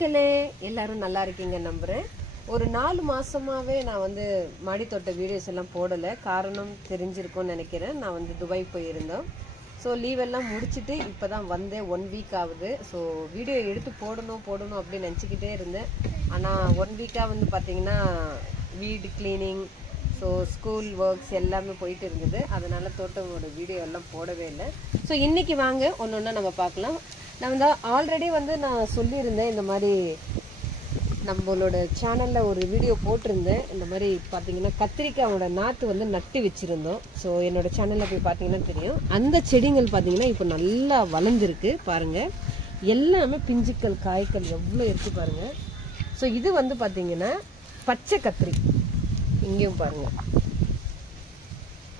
மக்களே எல்லாரும் நல்லா இருக்கீங்க நம்புறேன். ஒரு 4 மாசமாவே நான் வந்து மாடித்தோட்ட வீடியோஸ் எல்லாம் போடல. காரணம் தெரிஞ்சிருக்கும்னு நினைக்கிறேன். நான் வந்து துபாய் போயிருந்தோம். ஸோ லீவ் எல்லாம் முடிச்சுட்டு இப்போதான் வந்தேன். 1 வீக் ஆகுது. ஸோ வீடியோ எடுத்து போடணும் அப்படின்னு நினச்சிக்கிட்டே இருந்தேன். ஆனால் 1 வீக்காக வந்து பார்த்தீங்கன்னா வீடு கிளீனிங், ஸோ ஸ்கூல் ஒர்க்ஸ் எல்லாமே போயிட்டு இருந்தது. அதனால தோட்டமோட வீடியோ எல்லாம் போடவே இல்லை. ஸோ இன்னைக்கு வாங்க ஒன்று ஒன்றா நம்ம பார்க்கலாம். நான் வந்து ஆல்ரெடி வந்து நான் சொல்லியிருந்தேன், இந்த மாதிரி நம்மளோட சேனலில் ஒரு வீடியோ போட்டிருந்தேன். இந்த மாதிரி பார்த்தீங்கன்னா கத்திரிக்காயோட நாற்று வந்து நட்டு வச்சுருந்தோம். ஸோ என்னோட சேனலில் போய் பார்த்தீங்கன்னா தெரியும். அந்த செடிகள் பார்த்தீங்கன்னா இப்போ நல்லா வளர்ந்துருக்கு பாருங்கள். எல்லாமே பிஞ்சுக்கள் காய்கள் எவ்வளோ இருக்குது பாருங்கள். ஸோ இது வந்து பார்த்தீங்கன்னா பச்சை கத்திரி, இங்கேயும் பாருங்கள்.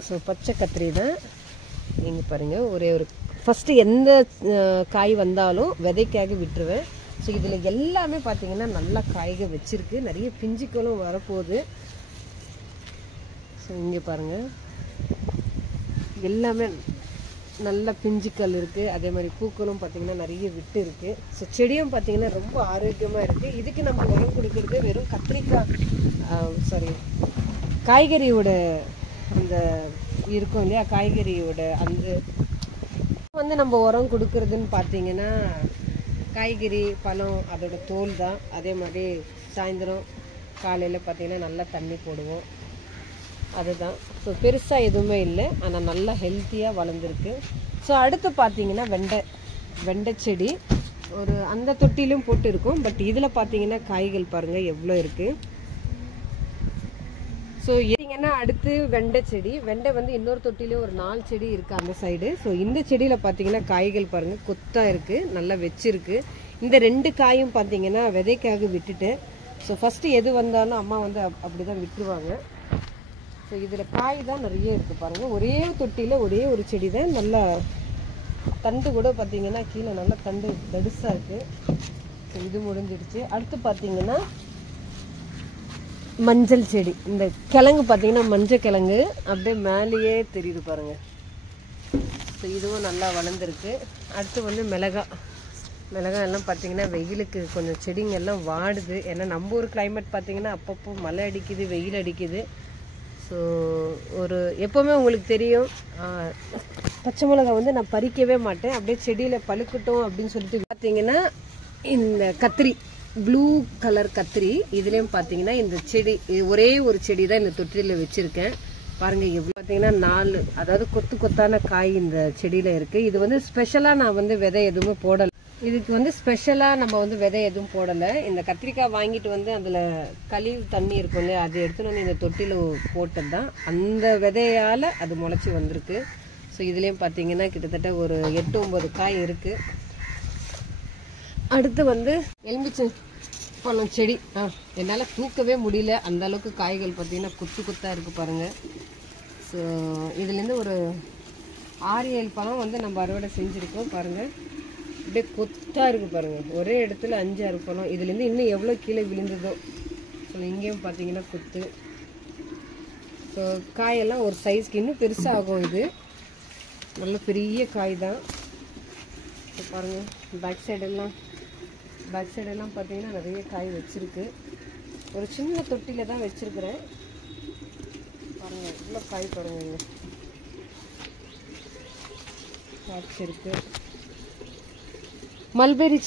ஸோ பச்சை கத்திரி தான் இங்கே பாருங்கள். ஒரே ஒரு ஃபஸ்ட்டு எந்த காய் வந்தாலும் விதைக்காக விட்டுருவேன். ஸோ இதில் எல்லாமே பார்த்தீங்கன்னா நல்லா காய்கள் வச்சிருக்கு. நிறைய பிஞ்சுக்களும் வரப்போகுது. ஸோ இங்கே பாருங்கள், எல்லாமே நல்ல பிஞ்சுக்கள் இருக்குது. அதே மாதிரி பூக்களும் பார்த்தீங்கன்னா நிறைய விட்டு இருக்குது. ஸோ செடியும் பார்த்தீங்கன்னா ரொம்ப ஆரோக்கியமாக இருக்குது. இதுக்கு நம்ம உரம் கொடுக்குறது வெறும் கத்திரிக்காய் காய்கறியோட அந்த இருக்கும் இல்லையா, காய்கறியோட அந்த வந்து நம்ம உரம் கொடுக்கறதுன்னு பார்த்தீங்கன்னா காய்கறி பழம் அதோட தோல் தான். அதே மாதிரி சாயந்தரம் காலையில் பார்த்தீங்கன்னா நல்லா தண்ணி போடுவோம், அதுதான். ஸோ பெருசாக எதுவுமே இல்லை, ஆனால் நல்லா ஹெல்த்தியாக வளர்ந்துருக்கு. ஸோ அடுத்து பார்த்தீங்கன்னா வெண்டை செடி ஒரு அந்த தொட்டிலும் போட்டு இருக்கும். பட் இதில் பார்த்தீங்கன்னா காய்கள் பாருங்கள் எவ்வளோ இருக்குது. ஸோ பார்த்தீங்கன்னா அடுத்து வெண்டை வந்து இன்னொரு தொட்டிலே ஒரு 4 செடி இருக்குது அந்த சைடு. ஸோ இந்த செடியில் பார்த்தீங்கன்னா காய்கள் பாருங்கள் கொத்தாக இருக்குது, நல்லா வச்சிருக்கு. இந்த 2 காயும் பார்த்தீங்கன்னா விதைக்காக விட்டுட்டேன். ஸோ ஃபஸ்ட்டு எது வந்தாலும் அம்மா வந்து அப்படி தான் விட்டுருவாங்க. ஸோ இதில் காய் தான் நிறைய இருக்குது பாருங்கள். ஒரே தொட்டியில் ஒரே ஒரு செடி தான். நல்லா தண்டு கூட பார்த்தீங்கன்னா கீழே நல்லா தண்டு தடுசாக இருக்குது. ஸோ இது முடிஞ்சிடுச்சு. அடுத்து பார்த்தீங்கன்னா மஞ்சள் செடி. இந்த கிழங்கு பார்த்தீங்கன்னா மஞ்சள் கிழங்கு அப்படியே மேலேயே தெரியுது பாருங்கள். ஸோ இதுவும் நல்லா வளர்ந்துருக்கு. அடுத்து வந்து மிளகாய் எல்லாம் பார்த்தீங்கன்னா வெயிலுக்கு கொஞ்சம் செடிங்க எல்லாம் வாடுது. ஏன்னா நம்ம ஒரு கிளைமேட் பார்த்தீங்கன்னா அப்பப்போ மழை அடிக்குது, வெயில் அடிக்குது. ஸோ எப்போவுமே உங்களுக்கு தெரியும், பச்சை மிளகாய் வந்து நான் பறிக்கவே மாட்டேன். அப்படியே செடியில் பழுக்கட்டும் அப்படின்னு சொல்லிட்டு பார்த்தீங்கன்னா இந்த கத்திரி ப்ளூ கலர் கத்திரி, இதுலேயும் பார்த்தீங்கன்னா இந்த செடி ஒரே ஒரு செடி தான் இந்த தொட்டியில் வச்சுருக்கேன். பாருங்கள் எவ்வளோ பார்த்தீங்கன்னா 4, அதாவது கொத்தான காய் இந்த செடியில் இருக்குது. இது வந்து ஸ்பெஷலாக நான் வந்து விதை எதுவுமே போடலை. இதுக்கு வந்து ஸ்பெஷலாக நம்ம வந்து விதை எதுவும் போடலை. இந்த கத்திரிக்காய் வாங்கிட்டு வந்து அதில் கழிவு தண்ணி இருக்கும் இல்லையா, அது எடுத்துகிட்டு வந்து இந்த தொட்டியில் போட்டது தான். அந்த விதையால் அது முளைச்சி வந்திருக்கு. ஸோ இதுலேயும் பார்த்தீங்கன்னா கிட்டத்தட்ட ஒரு 8-9 காய் இருக்குது. அடுத்து வந்து எலுமிச்சை பழம் செடி. என்னால் தூக்கவே முடியல, அந்த அளவுக்கு காய்கள் பார்த்தீங்கன்னா கொத்தாக இருக்குது பாருங்கள். ஸோ இதுலேருந்து ஒரு 6-7 பழம் வந்து நம்ம அறுவடை செஞ்சுருக்கோம் பாருங்கள். அப்படியே கொத்தாக இருக்குது பாருங்கள். ஒரே இடத்துல 5-6 பழம். இதுலேருந்து இன்னும் எவ்வளோ கீழே விழுந்ததோ. ஸோ இங்கேயும் பார்த்தீங்கன்னா கொத்து. ஸோ காயெல்லாம் ஒரு சைஸ்க்கு இன்னும் பெருசாக ஆகும். இது நல்ல பெரிய காய் தான். ஸோ பாருங்கள் பேக் சைடெல்லாம் பார்த்தீங்கன்னா நிறைய காய் வச்சுருக்கு. ஒரு சின்ன தொட்டியில் தான் வச்சுருக்கிறேன் பாருங்கள். இவ்வளோ காய் பாருங்கள், இங்கே காய்ச்சிருக்கு. மல்பெரி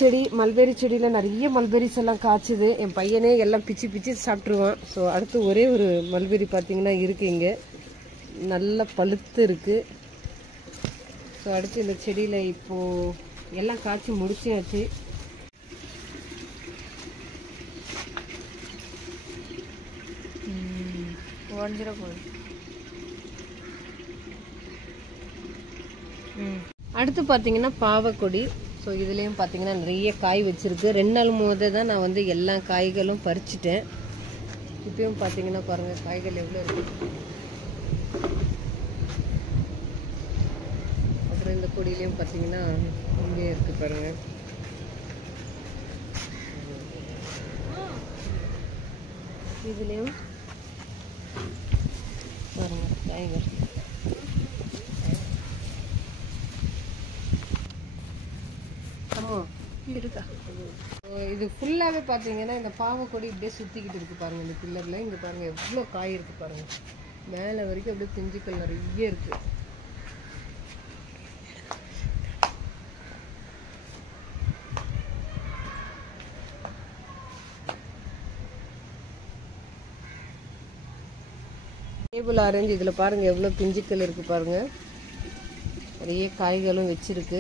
செடியில் நிறைய மல்பெரிஸ் எல்லாம் காய்ச்சுது. என் பையனே எல்லாம் பிச்சு சாப்பிட்ருவான். ஸோ அடுத்து ஒரே ஒரு மல்பெரி பார்த்தீங்கன்னா இருக்குது, இங்கே நல்லா பழுத்து இருக்குது. ஸோ அடுத்து இந்த செடியில் இப்போது எல்லாம் காய்ச்சி முடிச்சாச்சு. அடுத்து பார்த்தீங்கன்னா பாவக்கொடி. ஸோ இதுலேயும் பார்த்தீங்கன்னா நிறைய காய் வச்சுருக்கு. 2 நாள் போதே தான் நான் வந்து எல்லா காய்களும் பறிச்சிட்டேன். இப்பயும் பார்த்தீங்கன்னா பாருங்கள் காய்கள் எவ்வளோ இருக்குது. அப்புறம் இந்த கொடியிலையும் பார்த்தீங்கன்னா இங்கே இருக்குது பாருங்கள். இதுலேயும் பாருங்கள் காய்கள். இருக்கு இது ஃபுல்லாகவே பார்த்தீங்கன்னா இந்த பாவக்கொடி இப்படியே சுற்றிக்கிட்டு இருக்கு பாருங்கள். இந்த பில்லரில் இங்கே பாருங்கள் எவ்வளோ காய் இருக்குது பாருங்கள். மேலே வரைக்கும் அப்படியே பிஞ்சுக்கள் நிறைய இருக்குது. டேபிள் ஆரஞ்சு இதில் பாருங்கள் எவ்வளோ பிஞ்சுக்கள் இருக்குது பாருங்கள். நிறைய காய்களும் வச்சிருக்கு.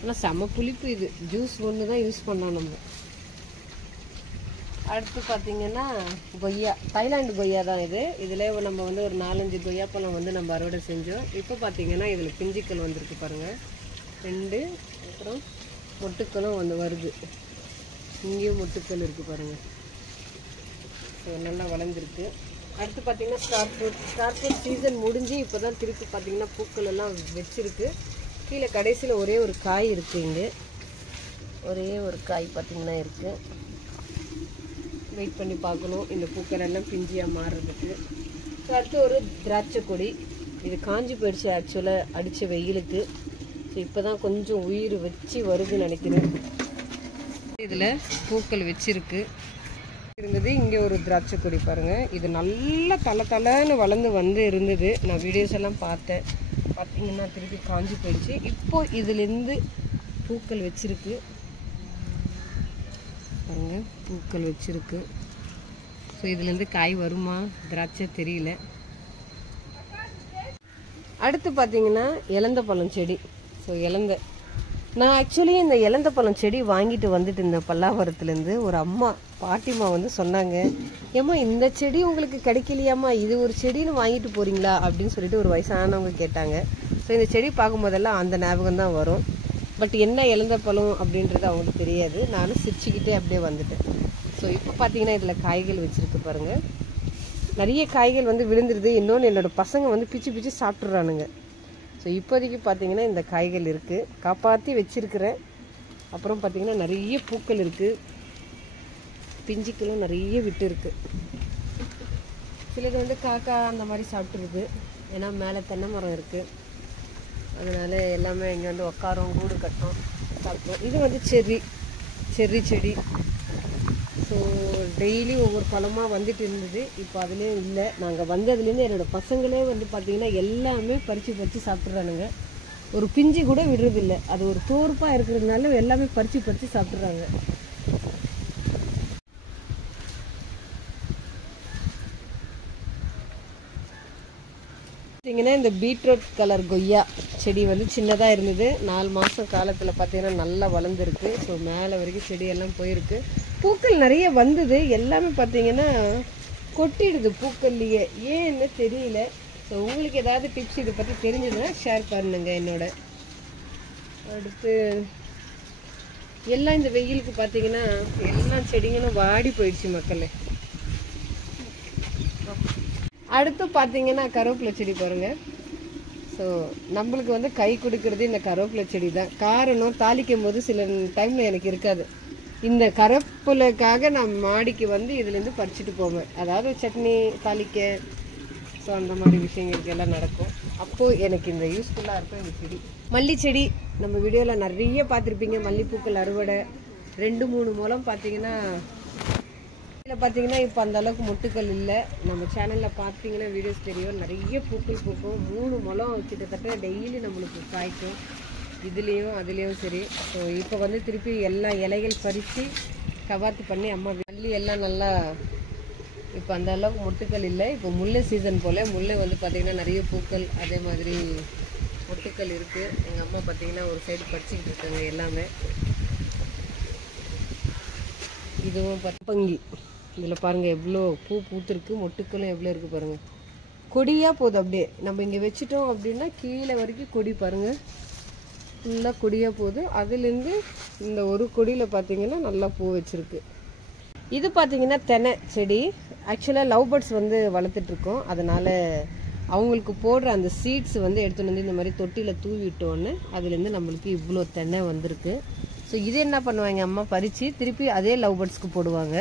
ஆனால் செம புளிப்பு. இது ஜூஸ் ஒன்று தான் யூஸ் பண்ணோம் நம்ம. அடுத்து பார்த்தீங்கன்னா கொய்யா, தாய்லாந்து கொய்யா தான் இது. இதில் நம்ம வந்து ஒரு 4-5 கொய்யாப்பழம் வந்து நம்ம அறுவடை செஞ்சோம். இப்போ பார்த்தீங்கன்னா இதில் பிஞ்சுக்கள் வந்திருக்கு பாருங்கள் 2. அப்புறம் மொட்டுக்களும் வந்து வருது. இங்கேயும் மொட்டுக்கள் இருக்குது பாருங்கள். ஸோ நல்லா வளர்ந்துருக்கு. அடுத்து பார்த்தீங்கன்னா ஸ்டார் ஃப்ரூட் சீசன் முடிஞ்சு இப்போ தான் திருப்பி பார்த்தீங்கன்னா பூக்கள் எல்லாம் வச்சிருக்கு. கீழே கடைசியில் ஒரே ஒரு காய் இருக்குது. இங்கே ஒரே ஒரு காய் பார்த்தீங்கன்னா இருக்குது. வெயிட் பண்ணி பார்க்கணும் இந்த பூக்கள் எல்லாம் பிஞ்சியாக மாறுறதுக்கு. ஸோ அடுத்து ஒரு திராட்சை கொடி. இது காஞ்சி போயிடுச்சு ஆக்சுவலாக அடித்த வெயிலுக்கு. ஸோ இப்போ தான் கொஞ்சம் உயிர் வச்சு வருதுன்னு நினைக்கிறேன். இதில் பூக்கள் வச்சிருக்கு இருந்தது. இங்கே ஒரு திராட்சை கொடி பாருங்கள். இது நல்லா தலை வளர்ந்து இருந்தது. நான் வீடியோஸ் எல்லாம் பார்த்தேன். பார்த்தீங்கன்னா திருப்பி காஞ்சி போயிடுச்சு. இப்போ இதுலேருந்து பூக்கள் வச்சிருக்கு பாருங்கள். பூக்கள் வச்சிருக்கு. ஸோ இதுலேருந்து காய் வருமா திராட்சை தெரியல. அடுத்து பார்த்தீங்கன்னா இலந்த பழம் செடி. ஸோ நான் ஆக்சுவலி இந்த இலந்த பழம் செடி வாங்கிட்டு வந்துட்டு இருந்தேன் பல்லாவரத்துலேருந்து. ஒரு பாட்டிமா வந்து சொன்னாங்க, ஏம்மா இந்த செடி உங்களுக்கு கிடைக்கலையாம்மா, இது ஒரு செடின்னு வாங்கிட்டு போகிறீங்களா அப்படின்னு சொல்லிட்டு ஒரு வயசானவங்க கேட்டாங்க. ஸோ இந்த செடி பார்க்கும்போதெல்லாம் அந்த ஞாபகம் தான் வரும். பட் என்ன இலந்த பழம் அப்படின்றது அவங்களுக்கு தெரியாது. நானும் சிரிச்சுக்கிட்டே அப்படியே வந்துட்டேன். ஸோ இப்போ பார்த்தீங்கன்னா இதில் காய்கள் வச்சுருக்கு பாருங்கள். நிறைய காய்கள் வந்து விழுந்துருது. இன்னொன்று என்னோடய பசங்க வந்து பிச்சு சாப்பிட்றானுங்க. ஸோ இப்போதைக்கு பார்த்தீங்கன்னா இந்த காய்கள் இருக்குது, காப்பாற்றி வச்சிருக்கிறேன். அப்புறம் பார்த்தீங்கன்னா நிறைய பூக்கள் இருக்குது, பிஞ்சுக்களும் நிறைய விட்டு இருக்குது. சிலது வந்து காக்கா அந்த மாதிரி சாப்பிட்ருது. ஏன்னா மேலே தென்னை மரம் இருக்குது. அதனால எல்லாமே இங்கே வந்து உட்காரோம், கூடு கட்டும், சாப்பிட்டோம். இது வந்து செர்ரி செடி. ஸோ டெய்லி ஒவ்வொரு பழமாக வந்துட்டு இருந்தது. இப்போ அதுலேயும் இல்லை. நாங்கள் வந்ததுலேருந்து என்னோடய பசங்களே வந்து பார்த்திங்கன்னா எல்லாமே பறித்து சாப்பிட்றானுங்க. ஒரு பிஞ்சு கூட விடுறதில்லை. அது ஒரு தோற்பாக இருக்கிறதுனால எல்லாமே பறித்து சாப்பிட்றாங்க. பார்த்தீங்கன்னா இந்த பீட்ரூட் கலர் கொய்யா செடி வந்து சின்னதாக இருந்தது. 4 மாதம் காலத்தில் பார்த்தீங்கன்னா நல்லா வளர்ந்துருக்கு. ஸோ மேலே வரைக்கும் செடியெல்லாம் போயிருக்கு. பூக்கள் நிறைய வந்தது. எல்லாமே பார்த்தீங்கன்னா கொட்டிடுது பூக்கள்லையே, ஏன்னு தெரியல. ஸோ உங்களுக்கு ஏதாவது டிப்ஸ் இதை பற்றி தெரிஞ்சதுன்னா ஷேர் பண்ணுங்க என்னோட. அடுத்து எல்லாம் இந்த வெயிலுக்கு பார்த்தீங்கன்னா எல்லா செடிங்களும் வாடி போயிடுச்சு மக்களே. அடுத்து பார்த்தீங்கன்னா கருவேப்பிலை செடி பாருங்கள். ஸோ நம்மளுக்கு வந்து கை கொடுக்கறது இந்த கருவேப்பிலை செடி தான். காரணம் தாளிக்கும் போது சில டைமில் எனக்கு இருக்காது. இந்த கருவேப்பிலைக்காக நான் மாடிக்கு வந்து இதுலேருந்து பறிச்சுட்டு போவேன். அதாவது சட்னி தாளிக்க, ஸோ அந்த மாதிரி விஷயங்களுக்கு எல்லாம் நடக்கும். அப்போது எனக்கு இந்த யூஸ்ஃபுல்லாக இருக்கும் இந்த செடி. மல்லி செடி நம்ம வீடியோவில் நிறைய பார்த்துருப்பீங்க. மல்லிப்பூக்கள் அறுவடை 2-3 முழம் பார்த்தீங்கன்னா இதில் பார்த்தீங்கன்னா இப்போ அந்தளவுக்கு மொட்டுக்கள் இல்லை. நம்ம சேனலில் பார்த்தீங்கன்னா வீடியோஸ் தெரியும். நிறைய பூக்கள் பூக்கும். 3 முழம் கிட்டத்தட்ட டெய்லி நம்மளுக்கு காய்க்கும். இதுலேயும் அதுலேயும் சரி. ஸோ இப்போ வந்து திருப்பி எல்லா இலைகள் பறித்து கவாத்து பண்ணி அம்மா மல்லி எல்லாம் நல்லா இப்போ அந்த அளவுக்கு மொட்டுக்கள் இல்லை. இப்போ முல்லை சீசன் போல் முல்லை வந்து பார்த்திங்கன்னா நிறைய பூக்கள், அதே மாதிரி மொட்டுக்கள் இருக்குது. எங்கள் அம்மா பார்த்திங்கன்னா ஒரு சைடு பறிச்சுக்கிட்டு இருக்காங்க எல்லாமே. இதுவும் பப்பங்கி. இதில் பாருங்கள் எவ்வளோ பூ பூத்துருக்கு, மொட்டுக்களும் எவ்வளோ இருக்குது பாருங்கள். கொடியாக போகுது அப்படியே. நம்ம இங்கே வச்சுட்டோம் அப்படின்னா கீழே வரைக்கும் கொடி பாருங்கள், ஃபுல்லாக கொடியாக போகுது. அதுலேருந்து இந்த ஒரு கொடியில் பார்த்திங்கன்னா நல்லா பூ வச்சுருக்கு. இது பார்த்திங்கன்னா தென்னை செடி. ஆக்சுவலாக லவ் பேர்ட்ஸ் வந்து வளர்த்துட்ருக்கோம். அதனால் அவங்களுக்கு போடுற அந்த சீட்ஸ் வந்து எடுத்துகிட்டு வந்து இந்த மாதிரி தொட்டியில் தூவி விட்டோன்னு அதுலேருந்து நம்மளுக்கு இவ்வளோ தென்னை வந்திருக்கு. ஸோ இது என்ன பண்ணுவாங்க அம்மா பறித்து திருப்பி அதே லவ் பேர்ட்ஸ்க்கு போடுவாங்க.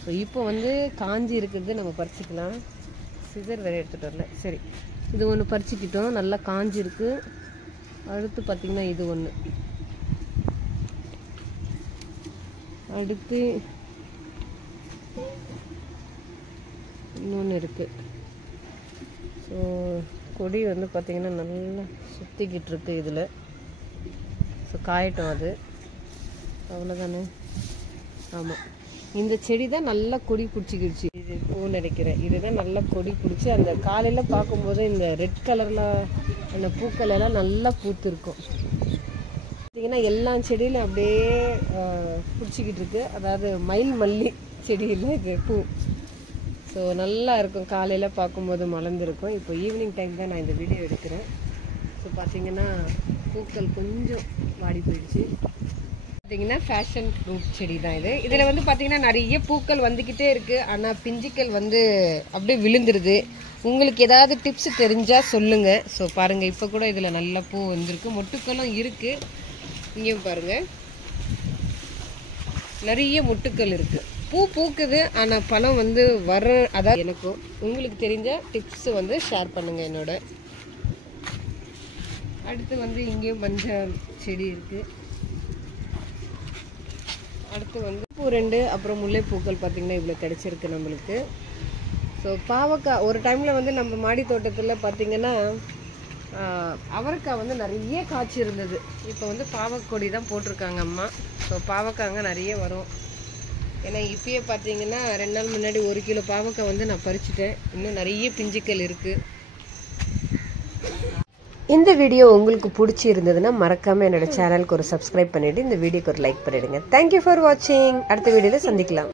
ஸோ இப்போ வந்து காஞ்சி இருக்கிறது நம்ம பறிச்சிக்கலாம். சிசர் வேறு எடுத்துகிட்டு வரல. சரி, இது ஒன்று பறிச்சுக்கிட்டோம். நல்லா காஞ்சி இருக்குது. அடுத்து பார்த்தீங்கன்னா இது ஒன்று, அடுத்து இன்னொன்று இருக்குது. ஸோ கொடி வந்து பார்த்திங்கன்னா நல்லா சுற்றிக்கிட்டு இருக்கு இதில். ஸோ காயட்டும், அது அவ்வளோதானே. ஆமாம், இந்த செடி தான் நல்லா கொடி பிடிச்சிக்கிடுச்சு. இது பூ நினைக்கிறேன், இதுதான் நல்லா கொடி பிடிச்சி அந்த காலையில் பார்க்கும்போது இந்த ரெட் கலரில் அந்த பூக்கள் எல்லாம் நல்லா பூத்துருக்கும். பார்த்திங்கன்னா எல்லா செடியிலும் அப்படியே பிடிச்சிக்கிட்டு இருக்கு. அதாவது மயில் மல்லி செடியில் இது பூ. ஸோ நல்லா இருக்கும், காலையில் பார்க்கும்போது மலர்ந்துருக்கும். இப்போ ஈவினிங் டைம் தான் நான் இந்த வீடியோ எடுக்கிறேன். ஸோ பார்த்திங்கன்னா பூக்கள் கொஞ்சம் வாடி போயிடுச்சு. பார்த்தீங்கன்னா ஃபேஷன் ஃப்ரூட் செடி தான் இது. இதில் வந்து பார்த்திங்கன்னா நிறைய பூக்கள் வந்துக்கிட்டே இருக்குது, ஆனால் பிஞ்சுக்கள் வந்து அப்படியே விழுந்துருது. உங்களுக்கு ஏதாவது டிப்ஸ் தெரிஞ்சால் சொல்லுங்கள். ஸோ பாருங்கள், இப்போ கூட இதில் நல்ல பூ வந்திருக்கு, மொட்டுக்களும் இருக்குது. இங்கேயும் பாருங்கள், நிறைய மொட்டுக்கள் இருக்குது. பூ பூக்குது, ஆனால் பழம் வந்து வர. அதான் எனக்கும் உங்களுக்கு தெரிஞ்ச டிப்ஸ் வந்து ஷேர் பண்ணுங்கள் என்னோட. அடுத்து வந்து இங்கேயும் மஞ்சள் செடி இருக்குது. அடுத்து வந்து பூ 2, அப்புறம் முல்லைப்பூக்கள் பார்த்திங்கன்னா இவ்வளோ கிடச்சிருக்கு நம்மளுக்கு. ஸோ பாவக்காய் ஒரு டைமில் வந்து நம்ம மாடி தோட்டத்தில் பார்த்திங்கன்னா அவரைக்காய் வந்து நிறைய காய்ச்சி இருந்தது. இப்போ வந்து பாவக்கொடி தான் போட்டிருக்காங்க அம்மா. ஸோ பாவக்காங்க நிறைய வரும். ஏன்னா இப்பயே பார்த்தீங்கன்னா 2 நாள் முன்னாடி 1 கிலோ பாவக்காய் வந்து நான் பறிச்சுட்டேன். இன்னும் நிறைய பிஞ்சுக்கள் இருக்குது. இந்த வீடியோ உங்களுக்கு பிடிச்சி இருந்ததுன்னா மறக்காமல் என்னோட சேனலுக்கு ஒரு சப்ஸ்கிரைப் பண்ணிவிட்டு இந்த வீடியோக்கு ஒரு லைக் பண்ணிவிடுங்க. தேங்க்யூ ஃபார் வாட்சிங். அடுத்த வீடியோவில் சந்திக்கலாம்.